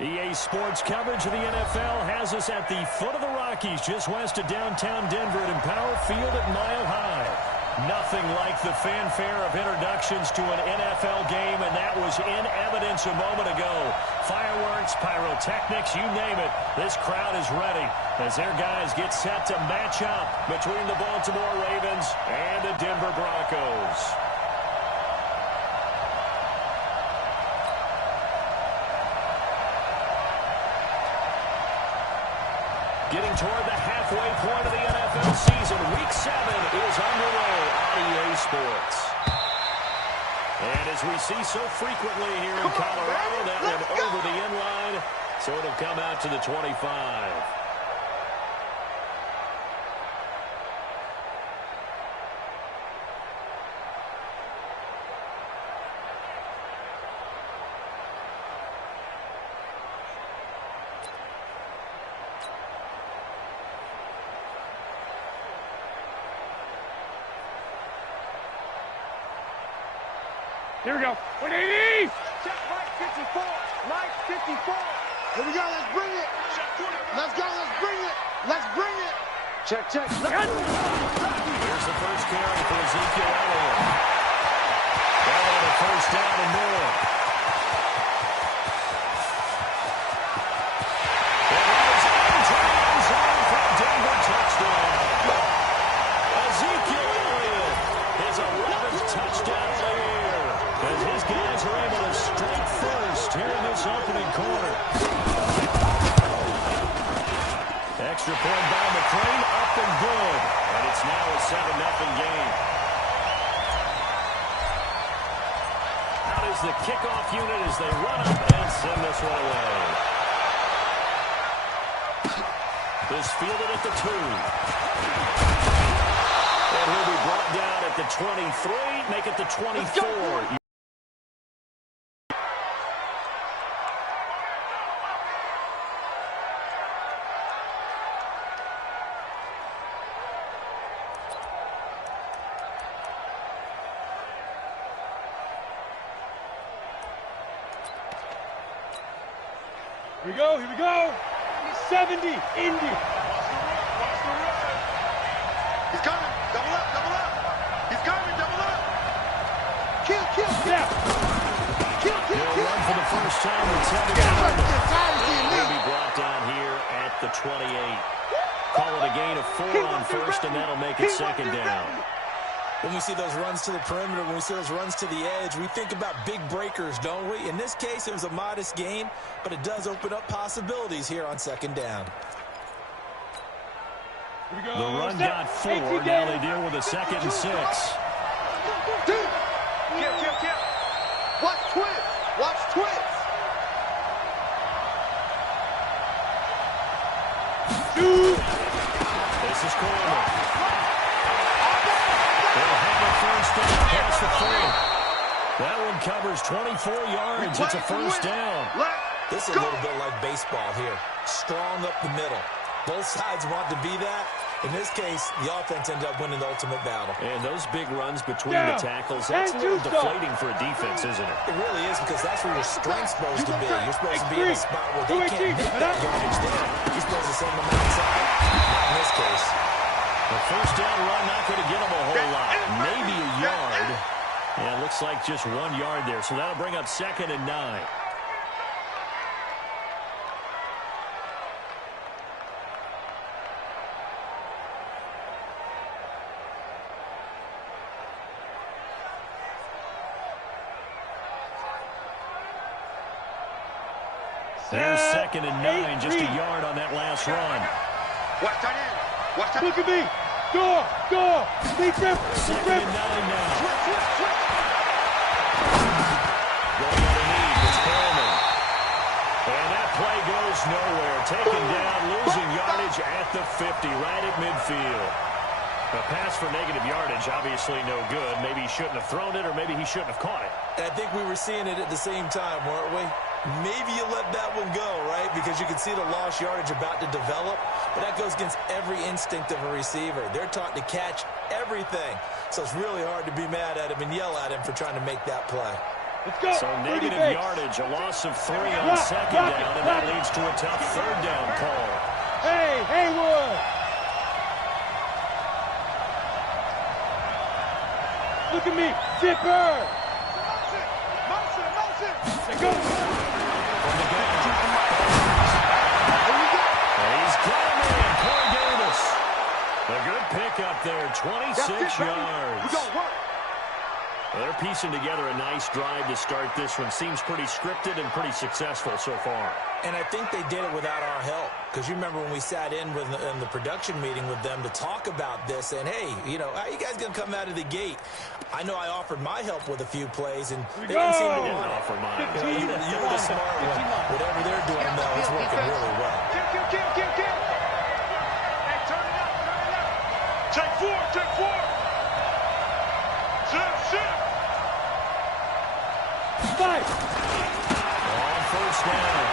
EA Sports coverage of the NFL has us at the foot of the Rockies, just west of downtown Denver at Empower Field at Mile High. Nothing like the fanfare of introductions to an NFL game, and that was in evidence a moment ago. Fireworks, pyrotechnics, you name it. This crowd is ready as their guys get set to match up between the Baltimore Ravens and the Denver Broncos. Getting toward the halfway point of the NFL season. Week 7 is underway on EA Sports. And as we see so frequently here in Colorado, that went over the end line, so it'll come out to the 25. Here we go. 180! Check Mike 54. Mike 54. Here we go. Let's bring it. Let's go. Let's bring it. Let's bring it. Check. Here's the first carry for Ezekiel Elliott. That on a first down and more. It is into the end zone for a Denver touchdown. Ezekiel Elliott, his 11th touchdown of the year, as his guys are able to strike first here in this opening quarter. Extra point by McClain, up and good. And it's now a 7-0 game. Out is the kickoff unit as they run up and send this one away. This fielded at the 2. And he'll be brought down at the 23, make it the 24. Here we go. 70, Indy. Watch the run. He's coming. Double up. He's coming. Double up. Kill. Yeah. Kill. He'll run for the first time in 7 He'll He'll be brought down here at the 28. Call it a gain of 4 on first, and that'll make it second down. When we see those runs to the perimeter, when we see those runs to the edge, we think about big breakers, don't we? In this case, it was a modest gain, but it does open up possibilities here on second down. Here we go. The run got 4. Now they deal with a 2nd and 6. Kill. Watch twist. This is Coleman. They'll have a first down past the 3. That one covers 24 yards. It's a first down. This is a little bit like baseball here. Strong up the middle. Both sides want to be that. In this case, the offense ended up winning the ultimate battle. And those big runs between the tackles, that's a little deflating for a defense, isn't it? It really is, because that's where your strength's supposed to be. You're supposed to be in a spot where they can't make that yardage there. You're supposed to send them outside. Not in this case. The first down run not going to get them a whole lot. Maybe a yard. Yeah, it looks like just 1 yard there. So that'll bring up 2nd and 9. There's 2nd and 9, just a yard on that last run. Watch that in. Look at me. Go. Stay trip. 2nd and 9 now. Going underneath, it's Coleman. And that play goes nowhere. Taken down, losing yardage at the 50, right at midfield. A pass for negative yardage, obviously no good. Maybe he shouldn't have thrown it, or maybe he shouldn't have caught it. And I think we were seeing it at the same time, weren't we? Maybe you let that one go, right? Because you can see the lost yardage about to develop. But that goes against every instinct of a receiver. They're taught to catch everything. So it's really hard to be mad at him and yell at him for trying to make that play. Let's go. So negative yardage, a loss of 3 on second down, and that leads to a tough third down call. Hey, Haywood. Look at me, zipper. Motion. Let's go. From the gun. And he's got him in, Corey Davis. A good pickup there, 26 yards. We don't work. Well, they're piecing together a nice drive to start this one. Seems pretty scripted and pretty successful so far. And I think they did it without our help. Because you remember when we sat in the production meeting with them to talk about this, and hey, you know, how are you guys going to come out of the gate? I know I offered my help with a few plays, and they didn't seem to want it. You were the smart one. Whatever they're doing, though, it's working really well. Kill. Hey, turn it up. Take four. Sit. Fight. On first down.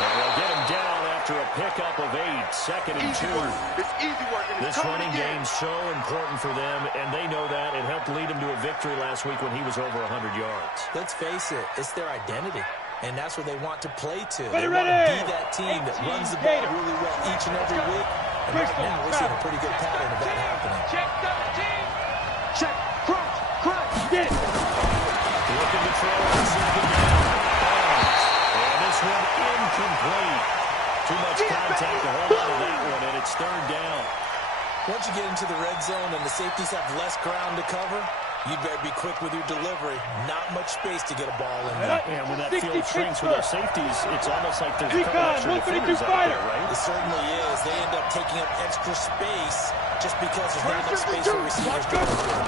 And they'll get him down after a pickup of 8, second and 2. It's easy work. This running game's so important for them, and they know that. It helped lead them to a victory last week when he was over 100 yards. Let's face it, it's their identity. And that's what they want to play to. Ready, they want to ready. be that team that runs the ball really well each and every week. And right now, we're seeing a pretty good pattern of that happening. Check double team. Check. Crunch. Get it. Looking to throw on second down. And this one incomplete. Too much contact to hold on to that one, and it's third down. Once you get into the red zone and the safeties have less ground to cover, you better be quick with your delivery. Not much space to get a ball in there. And when that field shrinks with those safeties, it's almost like there's a couple extra defenders out there, right? It certainly is. They end up taking up extra space just because there's not enough space for receivers to go through.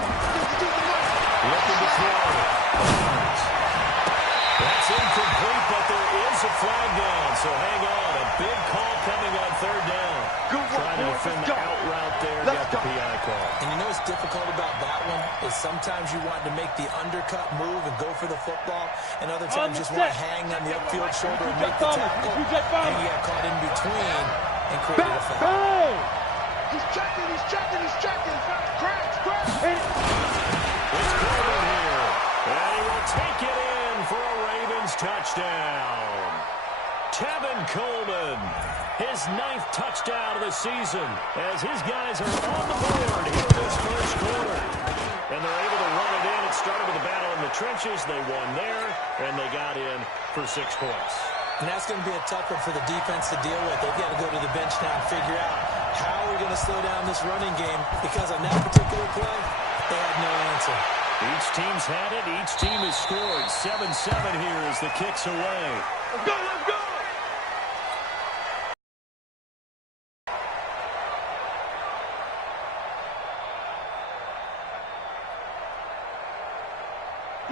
Looking to throw. That's incomplete, but there is a flag down, so hang on. A big call coming on third down. Trying to defend the out route there, got the PI call. And you know what's difficult about that one is sometimes you want to make the undercut move and go for the football, and other times you just want to hang on the upfield shoulder and make the tackle, and you got caught in between and created a foul. He's checking. Crash. It's Coleman here, and he will take it in for a Ravens touchdown. Tevin Coleman, his 9th touchdown of the season, as his guys are on the board here in this first quarter. And they're able to run it in. It started with a battle in the trenches. They won there, and they got in for 6 points. And that's going to be a tough one for the defense to deal with. They've got to go to the bench now and figure out how we're going to slow down this running game, because on that particular play, they had no answer. Each team's had it. Each team has scored. 7-7 here as the kick's away. Let's go.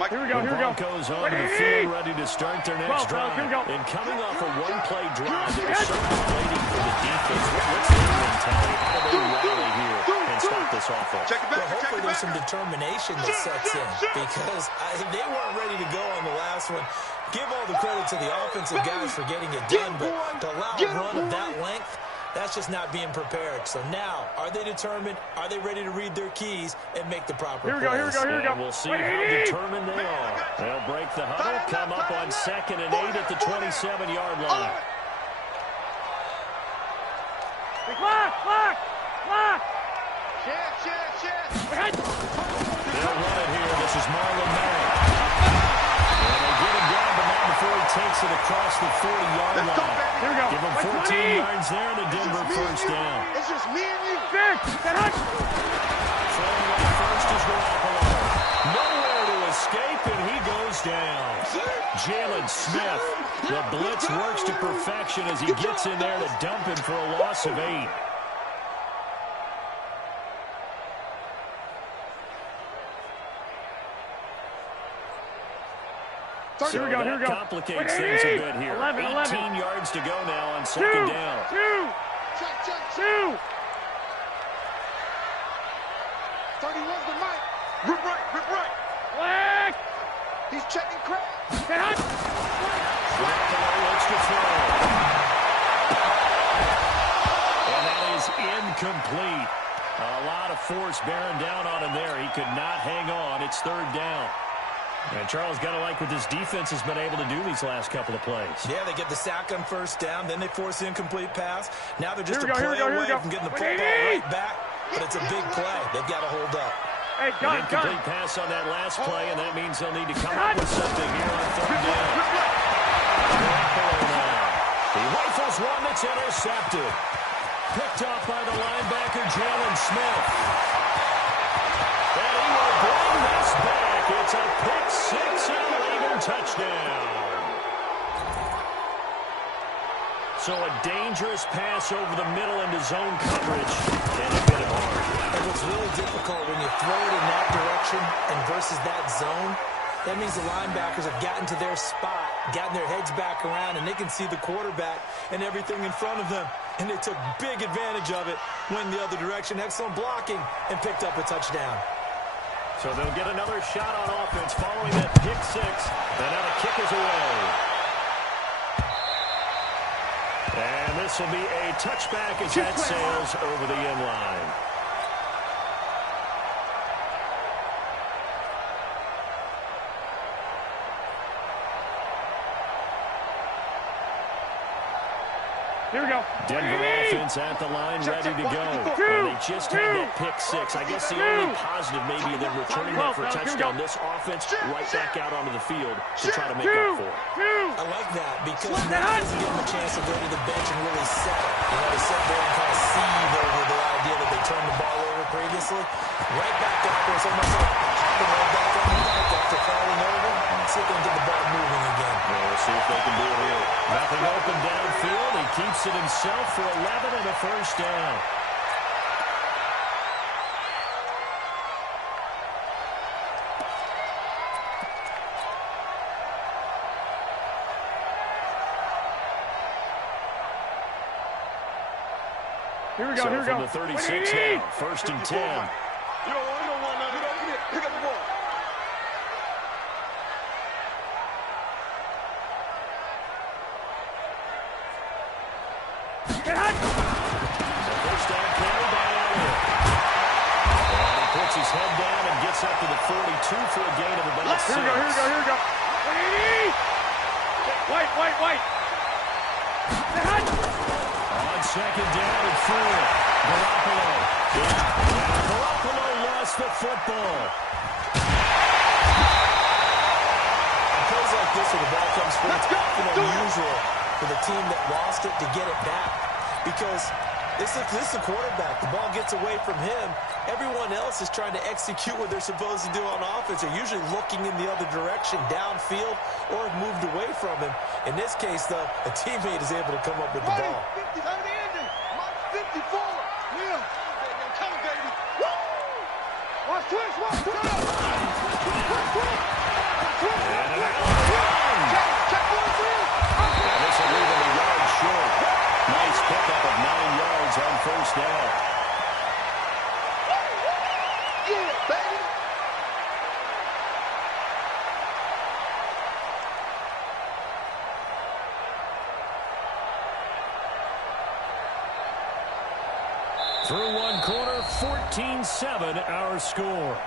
Here we go. Broncos on to the field, ready to start their next drive. And coming off a one-play drive, they're certainly waiting for the defense. What's their mentality? How do they rally here and stop this offense? Well, hopefully there's some determination that sets in, because they weren't ready to go on the last one. Give all the credit to the offensive guys for getting it done, but to allow a run of that length, that's just not being prepared. So now, are they determined? Are they ready to read their keys and make the proper plays? Here we go. And we'll see how determined they are. They'll break the huddle, come up on 2nd and 8 at the 27-yard line. Lock. They'll run it here. This is Marlon Mack. And they get him down, but not before he takes it across the 40-yard line. Here we go. Give him 14 yards there and a Denver first down. It's just me and you. Throwing away first is Garoppolo. Nowhere to escape, and he goes down. Jalen Smith. The blitz works to perfection as he gets in there to dump him for a loss of 8. So Here we go. that complicates things a bit here. 18 yards to go now on 2nd down. Two. 31's the mic. Rip right. Flag. He's checking crap. Garoppolo looks to throw. And that is incomplete. A lot of force bearing down on him there. He could not hang on. It's third down. And Charles, got to like what this defense has been able to do these last couple of plays. Yeah, they get the sack on first down. Then they force the incomplete pass. Now they're just a play away from getting the football right back. But it's a big play. They've got to hold up. Hey, An incomplete pass on that last play, and that means they'll need to come up with something here on third down. He rifles one that's intercepted. Picked off by the linebacker, Jalen Smith. And he will bring this back. It's a pick six and a later touchdown. So a dangerous pass over the middle into zone coverage. And it hit him hard. And what's really difficult when you throw it in that direction and versus that zone, that means the linebackers have gotten to their spot, gotten their heads back around, and they can see the quarterback and everything in front of them. And they took big advantage of it, went the other direction, excellent blocking, and picked up a touchdown. So they'll get another shot on offense following that pick six. And now the kick is away. And this will be a touchback as that sails over the end line. Here we go. Denver offense at the line, ready to go. And they just had that pick six. I guess the only positive maybe of them returning that for a touchdown. This offense right back out onto the field to try to make up for it. I like that because that doesn't give them a chance to go to the bench and really settle. You know, to sit there and kind of seethe over the idea that they turned the ball over previously. Right back out there. It's almost like hopping right back on the bike after falling over. See if they can get the ball moving again. Yeah, we'll see if they can do it here. Nothing open downfield. He keeps it himself for 11 and a first down. Here we go, so here we go. From the 36 now, first and 10. You don't want nothing. Pick up the ball. First down carry by Elliott. And he puts his head down and gets up to the 42 for a gain of about 6. Here we go. White. On second down and 4. Garoppolo. Garoppolo lost the football. On plays like this where the ball comes free, it's often unusual for the team that lost it to get it back. Because this is the quarterback. The ball gets away from him. Everyone else is trying to execute what they're supposed to do on offense. They're usually looking in the other direction, downfield, or have moved away from him. In this case, though, a teammate is able to come up with the ball. 50, 54. Yeah. Come on, baby. Woo! Watch twist. And an out run. Check 1-3. And this will leave him a yard short. Nice pickup of 9 yards on first down. Yeah, baby. Through one quarter, 14-7 our score.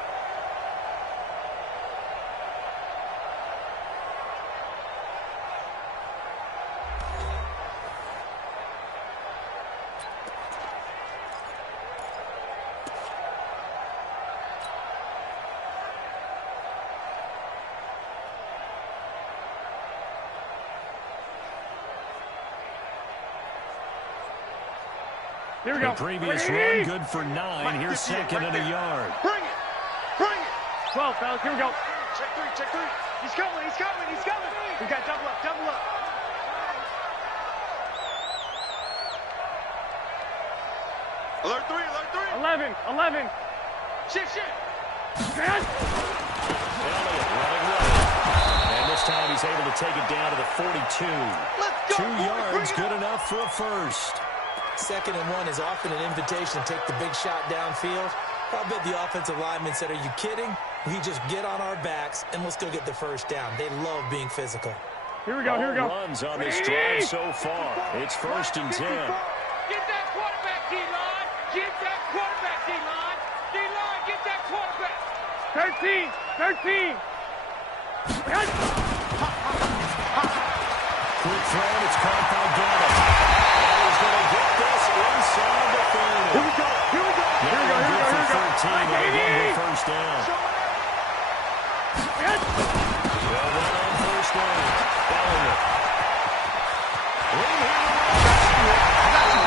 Here we go. The previous run, good for 9. Here's second and a yard. Bring it. 12, fellas. Here we go. Check three. He's coming. We got double up. Alert three. 11. Shit. Elliott running right. And this time he's able to take it down to the 42. Let's go. 2 yards, good enough for a first. Second and 1 is often an invitation to take the big shot downfield. I bet the offensive lineman said, are you kidding? We just get on our backs and let's go get the first down. They love being physical. Here we go. Runs on this drive so far. It's first and 10. Get that quarterback, D-line. 13. 13. Quick throw, and it's caught by Gannon. And he's going to get this inside the 30. Here we go. Here we go. Here we go. Here we go. 13 and again with first down. Well, run on first down. Elliott. Lean here.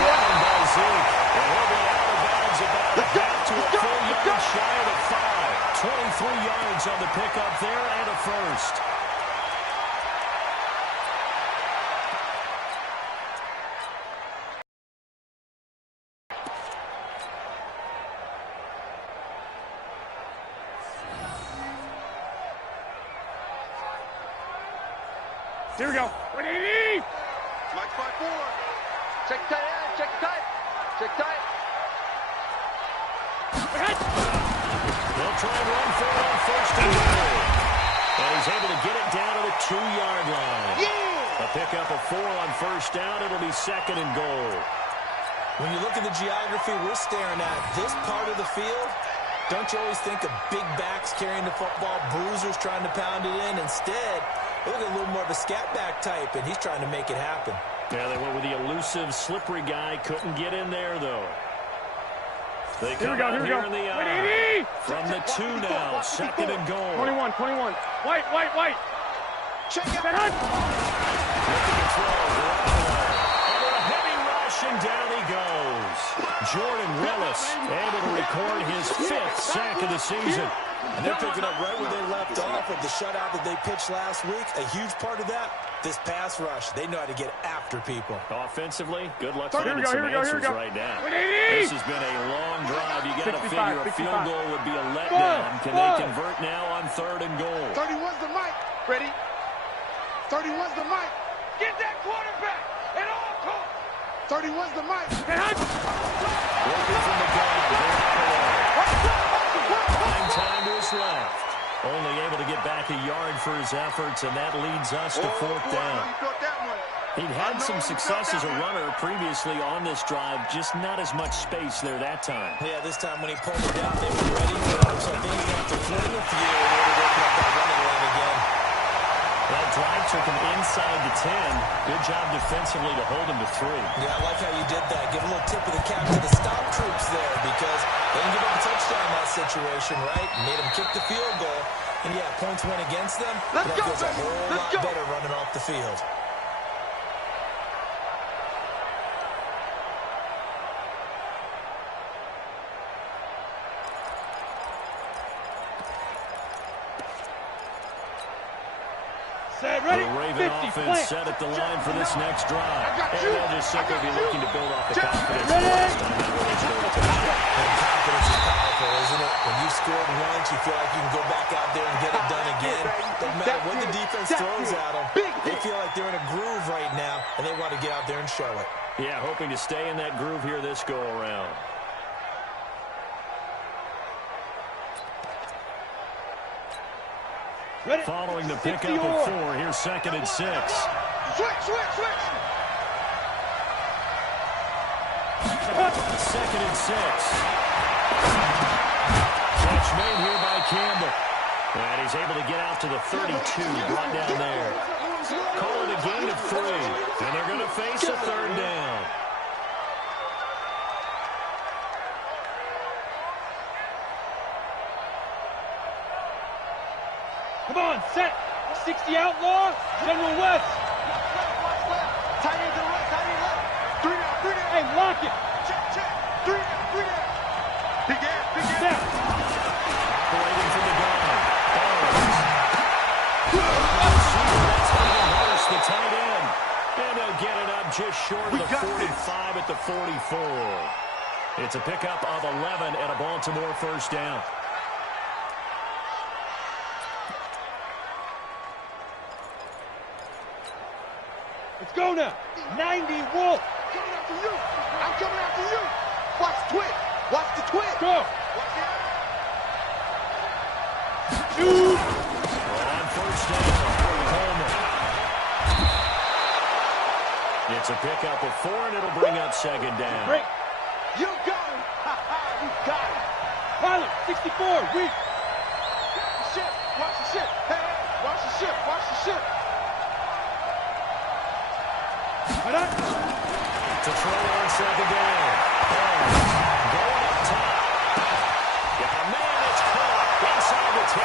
Run by Zeke. And he'll be out of bounds about back to a full yard shy of the 5. 23 yards on the pickup there and a first. Here we go. 180. Flex by 4. Check tight end. Check tight. Check tight. They'll try and run for it on first and goal. And he's able to get it down to the 2-yard line. Yeah! A pickup of 4 on first down. It'll be second and goal. When you look at the geography we're staring at, this part of the field, don't you always think of big backs carrying the football, bruisers trying to pound it in? Instead, look at a little more of a scat back type, and he's trying to make it happen. Yeah, they went with the elusive, slippery guy. Couldn't get in there, though. They come out here in the eye. From the 2 now, second and goal. 21. White. Check it. Looking to throw. Under a heavy rush, and down he goes. Jordan Willis able to record his 5th sack of the season. And they're picking up right where they left off with the shutout that they pitched last week. A huge part of that, this pass rush. They know how to get after people. Offensively, good luck finding some answers right now. This has been a long drive. You got to figure a field goal would be a letdown. Can they convert now on 3rd and goal? 31's the mic. Ready? 31's the mic. Get that quarterback at all costs. 31's the mic. Working from the gun. Time to his left. Only able to get back a yard for his efforts, and that leads us to 4th down. He'd had some success as a runner previously on this drive, just not as much space there that time. Yeah, this time when he pulled it down, they were ready for him. So things have to fling a few in order to open up that running lane again. That drive took him inside the 10. Good job defensively to hold him to 3. Yeah, I like how you did that. Give a little tip of the cap to the stop troops there, because they didn't give up a touchdown in that situation, right? Made them kick the field goal. And yeah, points went against them. Let's that go, feels a baby. whole Let's lot go. better running off the field. Ready? The Raven 50, offense set at the line for this next drive. And they'll just simply be looking to build off the confidence of the last time they really scored a touchdown. And confidence is powerful, isn't it? When you scored once, you feel like you can go back out there and get it done again. Doesn't matter what the defense throws at them. They feel like they're in a groove right now, and they want to get out there and show it. Yeah, hoping to stay in that groove here this go-around. Ready? Following the pickup of 4, here's 2nd and 6. Switch. Second and 6. Catch made here by Campbell. And he's able to get out to the 32, brought down there. Call it a gain of 3. And they're going to face a 3rd down. Come on, set. 60 outlaw. General West. Tight end to the right, tight end left. 3 down. Hey, lock it. Check. 3 down. Big ass. Set. Operating from the gun. That's Harris, the tight end. And they'll get it up just short of the 45 at the 44. It's a pickup of 11 and a Baltimore first down. Let's go now. 90 Wolf. Coming after you. I'm coming after you. Watch the twitch. Watch the twitch. Go. Watch the Shoot. On first down, Coleman. It's a pickup of 4, and it'll bring up 2nd down. Break. You got him. You got him. Pilot, 64. Weak. ship. Hey, hey, watch the ship. Watch the ship. To throw on second down. Going up top. Got a man that's caught inside the 10.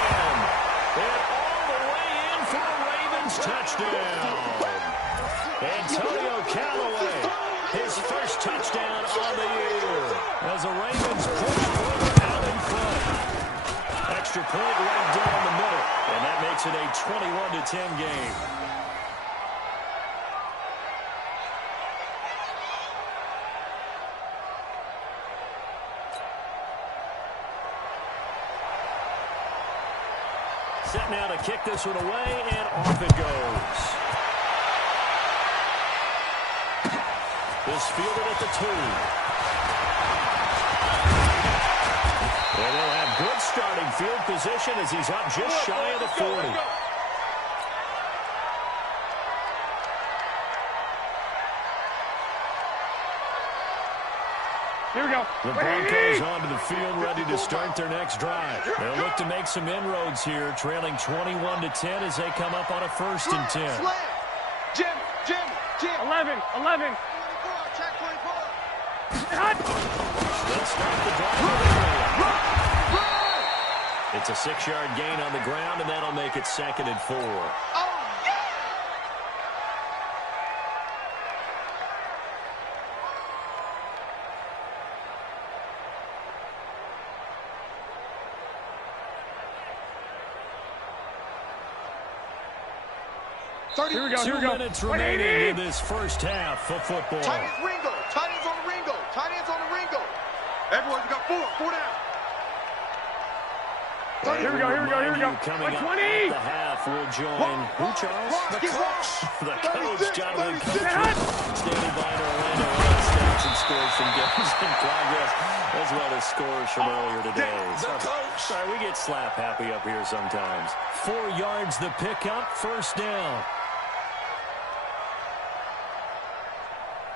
And all the way in for a Ravens touchdown. Antonio Callaway, his first touchdown on the year. As the Ravens push forward out in front. Extra point right down the middle. And that makes it a 21-10 game. Set now to kick this one away, and off it goes. This fielded at the 2. And they'll have good starting field position as he's up just shy of the 40. Here we go. The Broncos onto the field, ready to start their next drive. They'll look to make some inroads here, trailing 21-10 as they come up on a 1st and 10. Jim. 11. Check 24. They'll start the drive. It's a 6-yard gain on the ground, and that'll make it 2nd and 4. Here we go. 2 minutes remaining in this first half of football. Tight ends Ringo. Tight ends on the Ringo. Tight ends on the Ringo. Everyone's got 4 down. Here we go. Coming up 20. at the half, we'll join who, Charles? The coach. The coach, Jonathan 36. Coach, standing by in Orlando. Stats and scores from games in progress, as well as scores from earlier today. The coach. Sorry, we get slap happy up here sometimes. 4 yards the pickup, 1st down.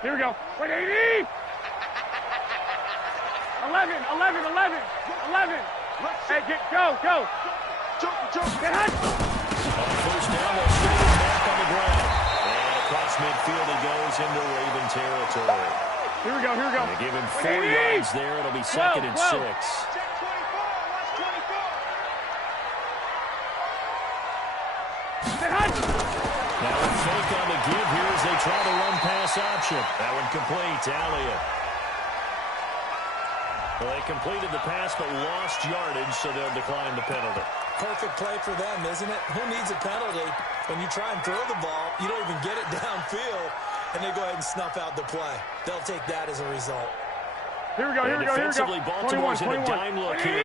Here we go. 180. 11. Hey, go. Jump. Get hot. On 1st down, they'll stay back on the ground. And across midfield, he goes into Raven territory. Here we go. They give him 4 yards there. It'll be 2nd and 6. Check 24. Watch 24. Get hot. Now a fake on the give here as they try to run pass option. That one complete to Elliott. Well, they completed the pass but lost yardage, so they'll decline the penalty. Perfect play for them, isn't it? Who needs a penalty? When you try and throw the ball, you don't even get it downfield, and they go ahead and snuff out the play. They'll take that as a result. Here we go. Defensively, Baltimore's in a dime look here.